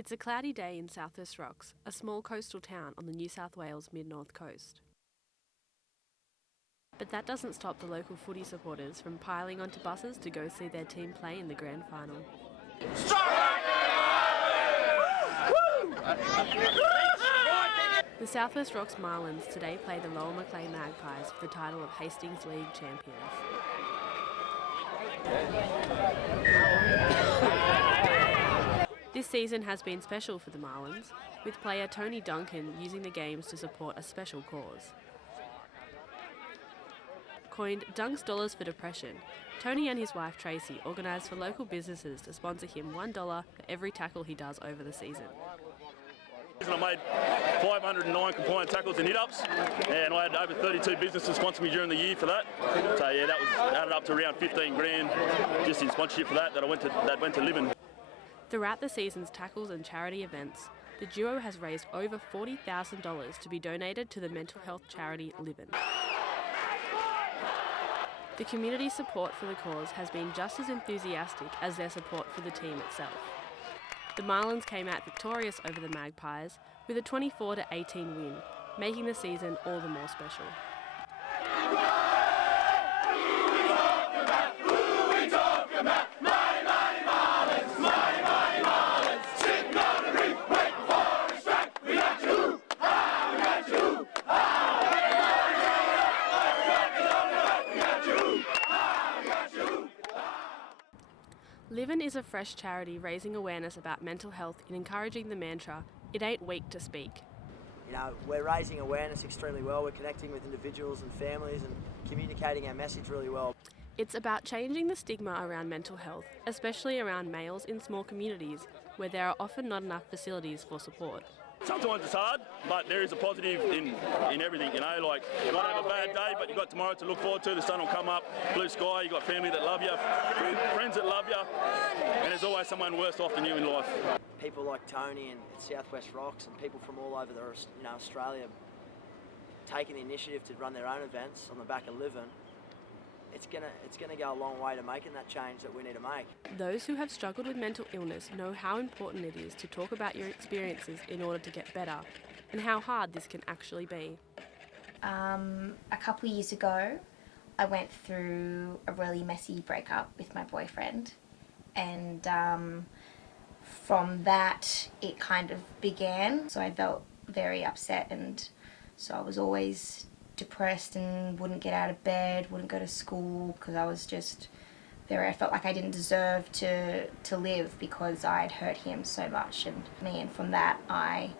It's a cloudy day in Southwest Rocks, a small coastal town on the New South Wales mid-north coast. But that doesn't stop the local footy supporters from piling onto buses to go see their team play in the grand final. The Southwest Rocks Marlins today play the Lower Macleay Magpies for the title of Hastings League champions. This season has been special for the Marlins, with player Tony Duncan using the games to support a special cause. Coined Dunk's Dollars for Depression, Tony and his wife Tracy organised for local businesses to sponsor him $1 for every tackle he does over the season. I made 509 compliant tackles and hit-ups, and I had over 32 businesses sponsor me during the year for that. So yeah, that was added up to around 15 grand just in sponsorship for that went to living. Throughout the season's tackles and charity events, the duo has raised over $40,000 to be donated to the mental health charity Livin'. The community support for the cause has been just as enthusiastic as their support for the team itself. The Marlins came out victorious over the Magpies with a 24-18 win, making the season all the more special. Livin' is a fresh charity raising awareness about mental health and encouraging the mantra, "It ain't weak to speak." You know, we're raising awareness extremely well. We're connecting with individuals and families and communicating our message really well. It's about changing the stigma around mental health, especially around males in small communities where there are often not enough facilities for support. Sometimes it's hard, but there is a positive in everything, you know, like you might have a bad day, but you've got tomorrow to look forward to, the sun will come up, blue sky, you've got family that love you, friends that love you, and there's always someone worse off than you in life. People like Tony and Southwest Rocks and people from all over Australia taking the initiative to run their own events on the back of Livin'. It's gonna go a long way to making that change that we need to make. Those who have struggled with mental illness know how important it is to talk about your experiences in order to get better, and how hard this can actually be. A couple of years ago, I went through a really messy breakup with my boyfriend, and from that it kind of began. So I felt very upset, and so I was always depressed and wouldn't get out of bed, wouldn't go to school, because I was just I felt like I didn't deserve to live because I'd hurt him so much. And from that I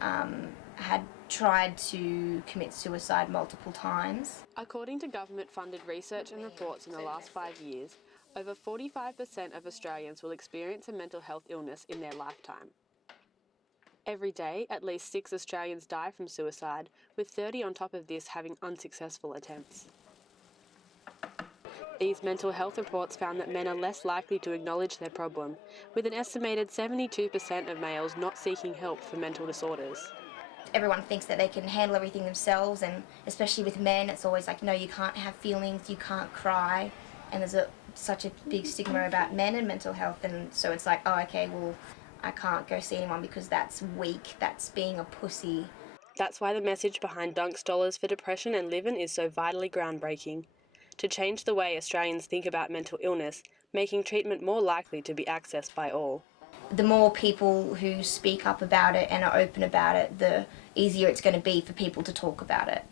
had tried to commit suicide multiple times. According to government-funded research and reports in the last 5 years, over 45% of Australians will experience a mental health illness in their lifetime. Every day, at least 6 Australians die from suicide, with 30 on top of this having unsuccessful attempts. These mental health reports found that men are less likely to acknowledge their problem, with an estimated 72% of males not seeking help for mental disorders. Everyone thinks that they can handle everything themselves, and especially with men, it's always like, no, you can't have feelings, you can't cry, and there's such a big stigma about men and mental health, and so it's like, oh, okay, well, I can't go see anyone because that's weak, that's being a pussy. That's why the message behind Dunk's Dollars for Depression and Livin' is so vitally groundbreaking. To change the way Australians think about mental illness, making treatment more likely to be accessed by all. The more people who speak up about it and are open about it, the easier it's going to be for people to talk about it.